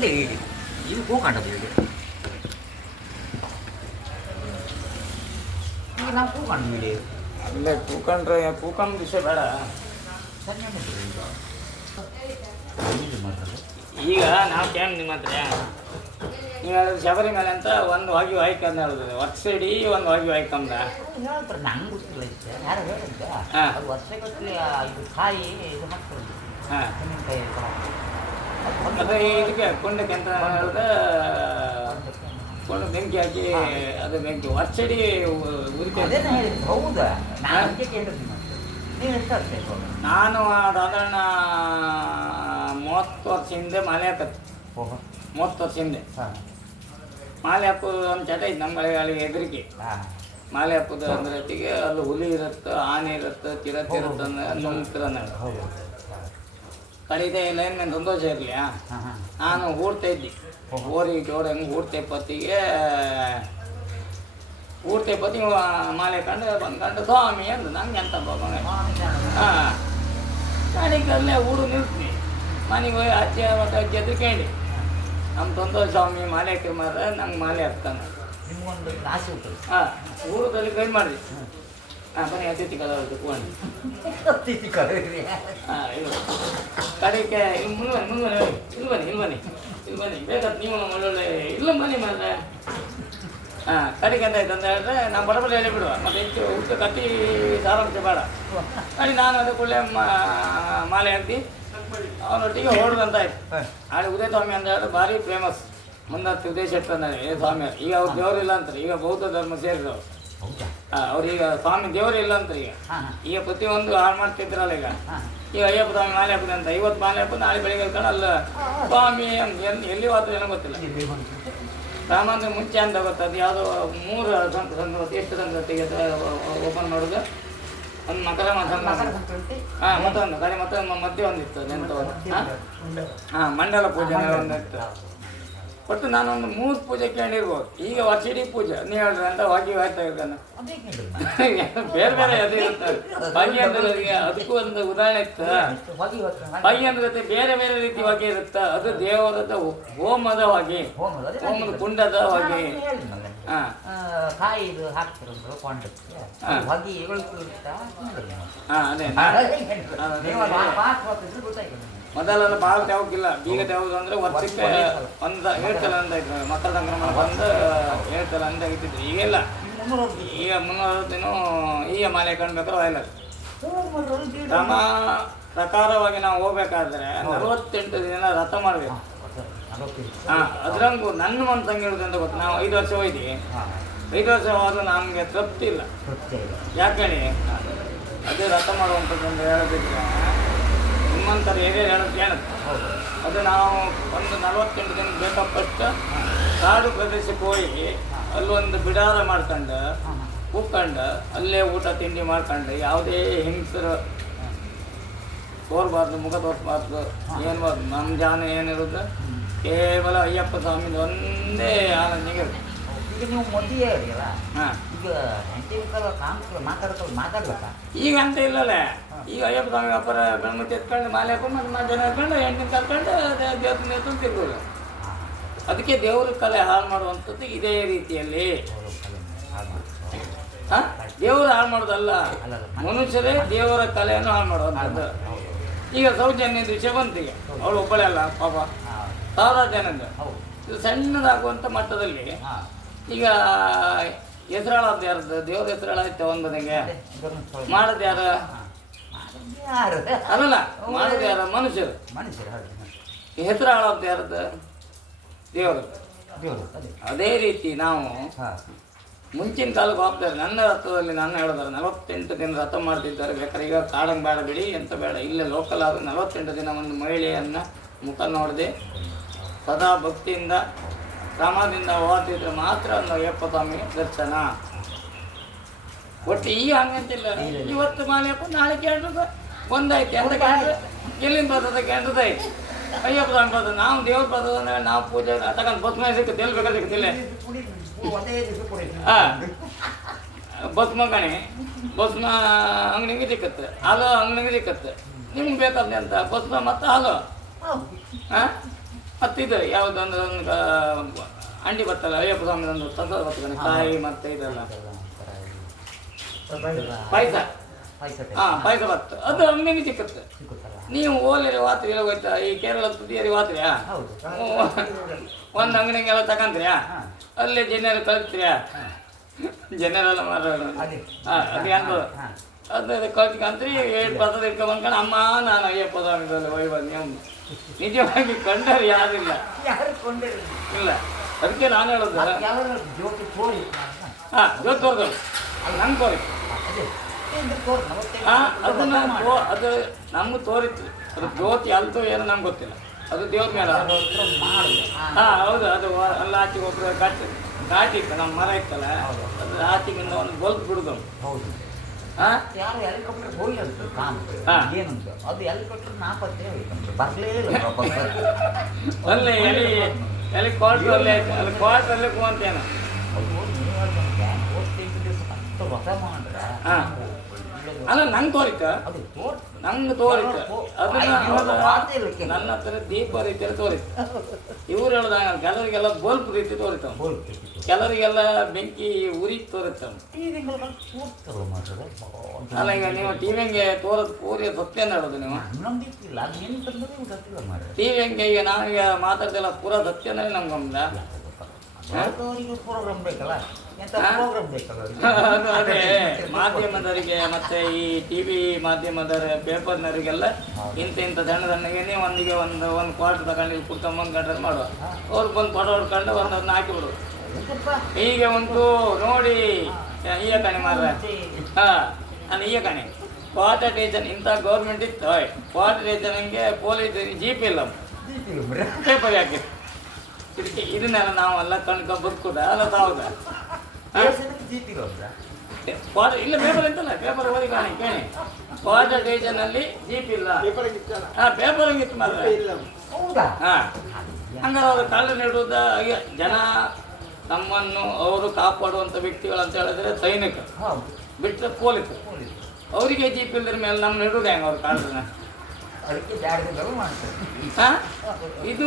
ಮೊದಲೇ ಹೇಳಿ ಇದು ಕೂಕಂಡದ್ದು ಹೇಳಿ ಈಗ ನಾವು ಕೂಕಂಡು ಹೇಳಿ ಅಲ್ಲೇ ಕೂಕೊಂಡ್ರೆ ಕೂಕೊಂಡ್ ವಿಷಯ ಬೇಡ. ಸನ್ನೆ ಈಗ ನಾವು ಕೇಳಿ ನಿಮ್ಮ ಹತ್ರ ನೀವು ಹೇಳಿದ್ರೆ ಶಬರಿಮಲೆ ಅಂತ ಒಂದು ಹೋಗಿ ವಾಯ್ಕ ಅಂತ ಹೇಳಿದ್ರೆ ವರ್ಷಿಡೀ ಒಂದು ಹೋಗಿ ವಾಯ್ಕಂದ ಹೇಳ್ತಾರೆ ನಂಗೆ ಗೊತ್ತಿಲ್ಲ ಇಷ್ಟೇ ಯಾರು ಹೇಳಿದ್ದೆ ಅದು ವರ್ಷಗಟ್ಟಲೆ ಇದು ಕಾಯಿ ಇದು ಮಾಡ್ತಾರೆ ಹಾಂ ತೆಂಗಿನಕಾಯಿ ಅದು ಇದಕ್ಕೆ ಕೊಂಡಕ್ಕೆ ಅಂತ ಹೇಳಿದ್ರೆ ಕೊಂಡು ಬೆಂಕಿ ಹಾಕಿ ಅದು ಬೆಂಕಿ ವರ್ಷಿಡೀ ಉರಿಕೆ ಅದೇನು ಹೇಳಿದ್ರು ಹೌದಾ ನಾನು ಅದಕ್ಕೆ ಕೇಳಿದ್ವಿ ನೀವು ಎಷ್ಟು ನಾನು ಸಾಧಾರಣ 30 ವರ್ಷ ಹಿಂದೆ ಮಾಲೆ ಹಾಕತ್ತೆ 30 ವರ್ಷ ಹಿಂದೆ ಮಾಲೆ ಹಾಕೋದು ಒಂದು ಚಟ ಇತ್ತು ನಮ್ಮ ಮಳೆಗಾಳಿಗೆ ಹೆದರಿಕೆ ಮಾಲೆ ಹಾಕೋದು ಅಂದ್ರೆ ಹೊತ್ತಿಗೆ ಅಲ್ಲಿ ಹುಲಿ ಇರುತ್ತೆ ಆನೆ ಇರುತ್ತೆ ಚಿರತೆ ಇರುತ್ತೆ ನುಂಗ್ತಿರ ಕಡಿದೆ ಇಲ್ಲ ಏನು ನನ್ನ ಸಂತೋಷ ಇರಲಿ ನಾನು ಊಡ್ತಾ ಇದ್ದೆ ಓರಿಗೆ ಜೋರ ಹಂಗೆ ಊಡ್ತಾ ಪತಿ ಮಾಲೆ ಕಂಡು ಬಂದ್ಕೊಂಡು ಸ್ವಾಮಿ ಅಂದು ನಂಗೆ ಅಂತ ಹಾಂ ಗಾಡಿಗಲ್ಲೇ ಊರು ನಿಲ್ತೀನಿ ಮನೆಗೆ ಹೋಗಿ ಅಜ್ಜಿ ಮತ್ತು ಅಜ್ಜಿ ಹತ್ರ ಕೇಳಿ ನಮ್ಮ ಸಂತೋಷ ಸ್ವಾಮಿ ಮಾಲೆ ಹಾಕಿ ಮಾರ ನಂಗೆ ಮಾಲೆ ಹಾಕ್ತಾನೆ ನಿಮ್ಗೊಂದು ಆಸೆ ಉಂಟು ಹಾಂ ಊರದಲ್ಲಿ ಕೈ ಮಾಡಿರಿ ಹಾಂ ಬನ್ನಿ ಅತಿಥಿ ಕಲವತ್ತು ಕೂಡಿ ಹಾಂ ಇಲ್ಲ ಕಡೆಗೆ ಇಲ್ಲಿ ಬನ್ನಿ ಬೇಕಾದ ನೀವು ಒಳ್ಳೊಳ್ಳೆ ಇಲ್ಲ ಬನ್ನಿ ಮಾತ್ರ ಹಾಂ ಕಡೆಗೆ ಅಂತ ಆಯ್ತು ಅಂತ ಹೇಳಿದ್ರೆ ನಾವು ಬಡಬಡ ಹೇಳಿ ಬಿಡುವ ಮತ್ತು ಹೆಚ್ಚು ಉತ್ತ ಕತ್ತಿ ಸಾರಾಂಶ ಬೇಡ ಕಡೆ ನಾನು ಅದಕ್ಕೂಡಲೇ ಮಾಲೆ ಹಾಕಿ ಅವನೊಟ್ಟಿಗೆ ಹೊರದಂತ ಆಯ್ತು ಆಳೆ ಉದಯ ಸ್ವಾಮಿ ಅಂತ ಹೇಳಿದ್ರೆ ಭಾರಿ ಫೇಮಸ್ ಮುಂದತ್ತು ಉದಯ ಶೆಟ್ಟಿ ಅಂದಾನೆ ಸ್ವಾಮಿ ಈಗ ಅವ್ರು ದೇವರಿಲ್ಲ ಅಂತಾರೆ ಈಗ ಬೌದ್ಧ ಧರ್ಮ ಸೇರಿದವರು ಅವ್ರೀಗ ಸ್ವಾಮಿ ದೇವರಿಲ್ಲ ಅಂತಾರೆ ಈಗ ಪ್ರತಿಯೊಂದು ಹಾಳು ಮಾಡ್ತಿದ್ರಲ್ಲ ಈಗ ಅಯ್ಯಪ್ಪ ಸ್ವಾಮಿ ಮಾಲೆ ಹಾಕಿದೆ ಅಂತ ಇವತ್ತು ಮಾಲೆ ಹಾಕೋದು ನಾಳೆ ಬೆಳಿಗ್ಗೆ ಹೇಳ್ಕೊಂಡು ಅಲ್ಲ ಸ್ವಾಮಿ ಎಲ್ಲಿ ಹೋದ್ರೆ ಏನೋ ಗೊತ್ತಿಲ್ಲ ಸಾಮಾನ್ಯ ಮುಂಚೆ ಅಂತ ಗೊತ್ತದು ಯಾವುದೋ 3 ಸಂಕ್ರಾಂತಿ ಎಷ್ಟು ಸಂಕ್ರಾಂತಿಗೆ ಓಪನ್ ಮಾಡೋದು ಒಂದು ಮಕರ ಸಂಕ್ರಾಂತಿ ಹಾಂ ಮತ್ತೊಂದು ಕಡೆ ಮತ್ತೊಂದು ಮಧ್ಯೆ ಒಂದಿತ್ತು ನೆನಪು ಹಾಂ ಮಂಡಲ ಪೂಜೆ ಒಂದಿತ್ತು ಒಟ್ಟು ನಾನೊಂದು 3 ಪೂಜೆ ಕೇಳಿರ್ಬೋದು ಈಗ ವರ್ಷಿಡೀ ಪೂಜೆ ನೀವು ಹೇಳ್ರಿ ಅಂತ ಹೋಗಿ ಹೋಯ್ತಾ ಇದ್ದಾನೆ ಬೇರೆ ಬೇರೆ ಅದು ಇರುತ್ತೆ ಹೊಗೆ ಅಂದ್ರೆ ಅದಕ್ಕೂ ಒಂದು ಉದಾಹರಣೆ ಇತ್ತು ಹೊಗೆ ಅಂದ್ರೆ ಬೇರೆ ಬೇರೆ ರೀತಿ ಹೊಗೆ ಇರುತ್ತೆ ಅದು ದೇವರದ ಹೋಮದ ಹೊಗೆ ಹೋಮದ ಕುಂಡದ ಹೊಗೆ ಕಾಯಿದು ಹಾಕ್ತಿರೋದು ಕೊಂಡಕ್ಕೆ ಹೊಗೆ ಅದೇ ಮೊದಲೆಲ್ಲ ಭಾಳ ತೆವಕಿಲ್ಲ ಈಗ ತೆವದು ಅಂದರೆ ವರ್ಷಕ್ಕೆ ಒಂದು ಹೇಳ್ತಲ್ಲ ಅಂತ ಇತ್ತು ಮಕ್ಕಳ ಸಂಕ್ರಮಣ ಬಂದು ಹೇಳ್ತಲ್ಲ ಅಂತ ಇಟ್ಟಿದ್ರು ಈಗೆಲ್ಲ ಈಗ 360 ದಿನ ಈಗ ಮಾಲೆ ಕಾಣ್ಬೇಕಾದ್ರೆ ಇಲ್ಲ ಕ್ರಮ ಪ್ರಕಾರವಾಗಿ ನಾವು ಹೋಗ್ಬೇಕಾದ್ರೆ 48 ದಿನ ರಥ ಮಾಡಬೇಕು ಹಾಂ ಅದ್ರಂಗೂ ನನ್ನ ಒಂದು ತಂಗಿ ಹೇಳುದು ಅಂತ ಗೊತ್ತು ನಾವು 5 ವರ್ಷ ಹೋಯ್ತೀವಿ 5 ವರ್ಷ ಹೋದ್ರೆ ನಮಗೆ ತೃಪ್ತಿ ಇಲ್ಲ ಯಾಕೇಳಿ ಅದೇ ರಥ ಮಾಡುವಂಥದ್ದು ಅಂತ ಹೇಳೋದಿದ್ರೆ ನಿಮ್ಮಂಥರ ಏರಿಯಾ ಹೇಳುತ್ತೆ ಅದು ನಾವು ಒಂದು 48 ದಿನ ಬೇಕಪ್ಪಷ್ಟು ಕಾಡು ಪ್ರದೇಶಕ್ಕೆ ಹೋಗಿ ಅಲ್ಲೊಂದು ಬಿಡಾರ ಮಾಡ್ಕೊಂಡು ಕೂತ್ಕೊಂಡು ಅಲ್ಲೇ ಊಟ ತಿಂಡಿ ಮಾಡ್ಕೊಂಡು ಯಾವುದೇ ಹಿಂಸರು ತೋರ್ಬಾರ್ದು ಮುಖ ತೋರಿಸ್ಬಾರ್ದು ಏನ್ಬಾರ್ದು ನಮ್ಮ ಜಾನ ಏನಿರೋದು ಕೇವಲ ಅಯ್ಯಪ್ಪ ಸ್ವಾಮಿ ಒಂದೇ ಆನಂದಿಗೆ ಈಗ ನೀವು ಮದುವೆ ಹೇಳಿಲ್ಲ ಹಾಂ ಈಗ ಅಂತ ಇಲ್ಲಲ್ಲ ಈಗ ಅಯ್ಯಪ್ಪ ಸ್ವಾಮಿ ಅಪ್ಪರ ಗಣಮತಿ ಎತ್ಕೊಂಡು ಮಾಲೆ ಹಾಕೊಂಡು ಮತ್ತು ಜನ ಹಾಕೊಂಡು ಹೆಣ್ಣಿನ ಕರ್ಕೊಂಡು ದೇವಸ್ಥಾನ ಎತ್ಕೊಂಡು ತಿರ್ಬೋದು ಅದಕ್ಕೆ ದೇವ್ರ ಕಲೆ ಹಾಳು ಮಾಡುವಂಥದ್ದು ಇದೇ ರೀತಿಯಲ್ಲಿ ಹಾಂ ದೇವರು ಹಾಳು ಮಾಡೋದಲ್ಲ ಮನುಷ್ಯರೇ ದೇವರ ಕಲೆಯನ್ನು ಹಾಳು ಮಾಡುವಂಥದ್ದು ಈಗ ಸೌಜನ್ಯದ ವಿಷಯ ಬಂತಿಗೆ ಅವಳು ಒಬ್ಬಳೇ ಅಲ್ಲ ಪಾಪ ಸಾವಿರಾರು ಜನದ ಇದು ಸಣ್ಣದಾಗುವಂಥ ಮಟ್ಟದಲ್ಲಿ ಈಗ ಹೆಸರಾಳದ್ದು ಯಾರದ್ದು ದೇವ್ರ ಹೆಸರಾಳ ಐತೆ ಒಂದು ಮನೆಗೆ ಮಾಡೋದು ಯಾರು ಅಲ್ಲಲ್ಲ ಮಾಡೋದು ಯಾರು ಮನುಷ್ಯರು ಹೆಸರು ಹಾಳದ್ದು ಯಾರದ್ದು ದೇವರು ಅದೇ ರೀತಿ ನಾವು ಮುಂಚಿನ ಕಾಲಕ್ಕೆ ಹೋಗ್ತಾರೆ ನನ್ನ ರಥದಲ್ಲಿ ನಾನು ಹೇಳಿದಾರೆ 48 ದಿನ ರಥ ಮಾಡ್ತಿದ್ದಾರೆ ಬೇಕಾದ್ರೆ ಈಗ ಕಾಡಂಗೆ ಬೇಡ ಬಿಡಿ ಎಂತ ಬೇಡ ಇಲ್ಲೇ ಲೋಕಲ್ ಆದ 48 ದಿನ ಒಂದು ಮಹಿಳೆಯನ್ನು ಮುಖ ನೋಡದೆ ಸದಾ ಭಕ್ತಿಯಿಂದ ಕ್ರಮದಿಂದ ಓದ್ತಿದ್ರೆ ಮಾತ್ರ ಒಂದು ಅಯ್ಯಪ್ಪ ಸ್ವಾಮಿ ದರ್ಶನ ಒಟ್ಟು ಈಗ ಹಂಗಂತಿಲ್ಲ ಇವತ್ತು ಮಾಲೆ ಹಾಕೊಂಡು ನಾಳೆ ಕೇಳಿದ್ರೆ ಒಂದಾಯ್ತು ಎಂತ ಕೇಳಿದ್ರೆ ಎಲ್ಲಿಂದ ಬರ್ತದೆ ಕೇಳಿದ್ರಾಯ್ತು ಅಯ್ಯಪ್ಪ ಸ್ವಾಮಿ ಬರ್ತದೆ ನಾವು ದೇವ್ರ ಬರ್ತದೆ ಅಂದರೆ ನಾವು ಪೂಜೆ ತಗೊಂಡು ಭಸ್ಮ ಸಿಕ್ಕುತ್ತೆ ಎಲ್ಲಿ ಬೇಕಾದ್ರೆ ಸಿಗ್ತಿಲ್ಲ ಹಾಂ ಭಸ್ಮ ಕಣೆ ಭಸ್ಮ ಅಂಗಡಿಗೆ ಸಿಕ್ಕತ್ತೆ ಹಾಲು ಅಂಗಡಿಗೆ ಸಿಕ್ಕತ್ತೆ ನಿಮ್ಗೆ ಬೇಕಾದ್ರೆ ಅಂತ ಭಸ್ಮ ಮತ್ತು ಹಾಲು ಹಾಂ ಮತ್ತಿದು ಯಾವುದೊಂದು ಅಂಡಿ ಬರ್ತಲ್ಲ ಅಯ್ಯಪ್ಪ ಸ್ವಾಮಿ ಒಂದು ತಂತ್ರ ಬರ್ತದೆ ಕಾಯಿ ಮತ್ತೆ ಇದೆಲ್ಲ ಪಾಯಸ. ಪಾಯಸ ಬರ್ತದೆ ಅದು ಅಂಗಡಿಗೆ ಸಿಕ್ಕುತ್ತೆ. ನೀವು ಓಲಿರಿ ವಾತ್ರಿ ಹೋಯ್ತಾ ಈ ಕೇರಳ ತುದಿಯರಿ ವಾತ್ರಿಯಾ ಒಂದು ಅಂಗಡಿಗೆಲ್ಲ ತಗೊಂಡ್ರಿಯಾ ಅಲ್ಲೇ ಜನರು ಕಳಿಸ್ತೀಯಾ ಜನರೆಲ್ಲ ಮಾರಾಡ ಅದು ಅಂತ ಅದು ಕಳ್ಸ್ಕೊಂಡ್ರಿ ಏಳು ಪದ ಇಟ್ಕೊಂಡ್ಕೊಂಡು ಅಮ್ಮ ನಾನು ಅಯ್ಯಪ್ಪ ಸ್ವಾಮಿದಲ್ಲಿ ಹೋಗಿ ನೀವು ನಿಜವಾಗಿ ಕಂಡರು ಯಾರಿಲ್ಲ ಇಲ್ಲ. ಅದಕ್ಕೆ ನಾನು ಹೇಳೋದು ಜ್ಯೋತಿ ತೋರ್ದಳು ನಂಗೆ ತೋರಿತ್ತು ಅದು ನಮ್ಗೆ ತೋರಿತ್ತು. ಅದು ಜ್ಯೋತಿ ಅಲ್ತೋ ಏನೋ ನಮ್ಗೆ ಗೊತ್ತಿಲ್ಲ. ಅದು ದೇವ್ರ ಮೇಲೆ ಹೌದು. ಅದು ಎಲ್ಲ ಆಚೆಗೆ ಒಬ್ಬರು ಘಾಟಿ ಇತ್ತು, ನಮ್ಮ ಮರ ಇತ್ತಲ್ಲ ಅದು ಆಚೆಗಿಂದ ಒಂದು ಬಲ್ಪ್ ಬಿಡುದು. ಯಾರು ಹೆಲಿಕಾಪ್ಟರ್ ಹೋಗಿತ್ತು ಏನಂತ ಅದು ಹೆಲಿಕಾಪ್ಟರ್ ನಾಪತ್ತೆ ಬರ್ಲೇ ಇಲ್ಲ. ಅಲ್ಲೇ ಎಲ್ಲಿ ಕ್ವಾರ್ಟರ್ ಅಲ್ಲೇ ಆಯ್ತು ಅಲ್ಲಿ ಕ್ವಾರ್ಟರ್ ಅಲ್ಲೇ ಕೂತೇನು ಅಲ್ಲ ನಂಗೆ ತೋರಿತ ನಂಗೆ ತೋರಿತು ಅದನ್ನ ನನ್ನ ಹತ್ರ ದೀಪ ರೀತಿಯಲ್ಲಿ ತೋರಿತು. ಇವ್ರು ಹೇಳ್ದ ಕೆಲವರಿಗೆಲ್ಲ ಬಲ್ಪ್ ರೀತಿ ತೋರಿತಾವ, ಕೆಲವರಿಗೆಲ್ಲ ಬೆಂಕಿ ಉರಿ ತೋರಿತಾವ. ಅಲ್ಲ ಈಗ ನೀವು ಟಿವಿಂಗೆ ತೋರದ್ ಪೂರಿ ಸತ್ಯ ಹೇಳೋದು ನೀವು ಟಿವಿಂಗೆ ಈಗ ನಾವೀಗ ಮಾತಾಡ್ತಿಲ್ಲ ಪೂರ ಸತ್ಯನೇ ನಮ್ಗೊಂದ ಪ್ರೋಗ್ರಾಮ್ ಬೇಕಲ್ಲ. ಅದೇ ಮಾಧ್ಯಮದವರಿಗೆ ಮತ್ತೆ ಈ ಟಿವಿ ಮಾಧ್ಯಮದವರ ಪೇಪರ್ನವರಿಗೆಲ್ಲ ಇಂಥ ದಂಡದಣ್ಣಿಗೆ ನೀವು ಒಂದು ಕ್ವಾರ್ಟರ್ ತಗೊಂಡು ಕುಡ್ಕೊಂಬಂದು ಗಂಟೆ ಮಾಡುವ ಅವ್ರು ಬಂದು ಫೋಟೋ ಹೊಡ್ಕೊಂಡು ಒಂದೊಂದು ಹಾಕಿಬಿಡು. ಈಗ ಒಂದು ನೋಡಿ ಈಯ ಕಣಿ ಮಾರ್ರೆ ನಾನು ಈಯ ಕಣಿ ಕ್ವಾರ್ಟರ್ ಟೇಷನ್ ಇಂಥ ಗೌರ್ಮೆಂಟ್ ಇತ್ತು ಕ್ವಾರ್ಟರ್ ಟೇಷನ್ಗೆ ಪೊಲೀಸ್ ಜೀಪ್ ಇಲ್ಲ ಪೇಪರ್ ಯಾಕೆ ಇದಕ್ಕೆ ಇದನ್ನೆಲ್ಲ ನಾವೆಲ್ಲ ಕಣ್ಕೊಂಡು ಬದುಕುದ ಅಲ್ಲ ತಾವುದ ಇಲ್ಲ ಪೇಪರ್ ಇತ್ತಲ್ಲ ಪೇಪರ್ ಓದಿ ಕಾಣಿ ಕೇಳಿ ಕ್ವಾರ್ಟರ್ ಟೇಷನಲ್ಲಿ ಜೀಪ್ ಇಲ್ಲ ಪೇಪರ್ ಹಂಗಿತ್ತು ಮಾತ್ರ ಹಂಗಾರೆ ಅವರು ಕಳ್ಳ ನೀಡುವುದ ಜನ ನಮ್ಮನ್ನು ಅವರು ಕಾಪಾಡುವಂಥ ವ್ಯಕ್ತಿಗಳು ಅಂತ ಹೇಳಿದ್ರೆ ಸೈನಿಕ ಬಿಟ್ಟರೆ ಪೊಲೀಸ್ ಅವರಿಗೆ ಜೀಪ್ ಇಲ್ದ್ರ ಮೇಲೆ ನಮ್ಮ ನೀಡುವುದು ಹೆಂಗೆ ಅವ್ರು ಕಳ್ಳರನ್ನ ಇದು